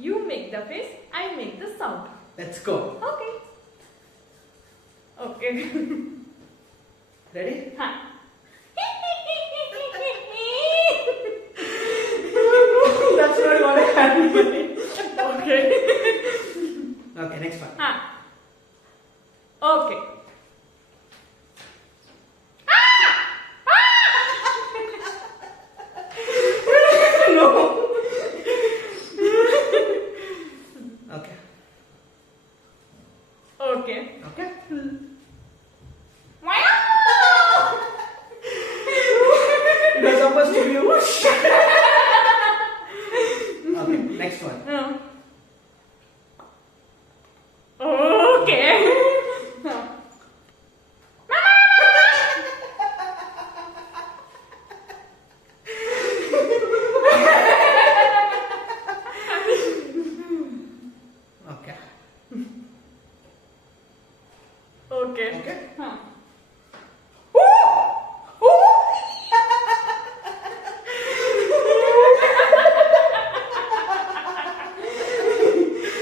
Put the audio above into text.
You make the face, I make the sound. Let's go. Okay. Okay. Ready? Huh. That's not what I had in mind. Okay. Okay, next one. Huh. Okay. No. Okay. Okay. Okay. It was supposed to be whoosh. Okay, next one. Okay. Okay. Okay. Okay. Huh.